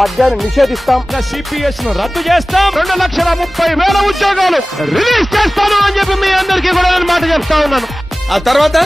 మద్యాన్ని నిషేధిస్తాం. సిపిఎస్ ను రద్దు చేస్తాం. 2,30,000 ఉద్యోగాలు రిలీజ్ చేస్తాను అని చెప్పి మీ అందరికీ కూడా నేను మాట చెప్తా ఉన్నాను. ఆ తర్వాత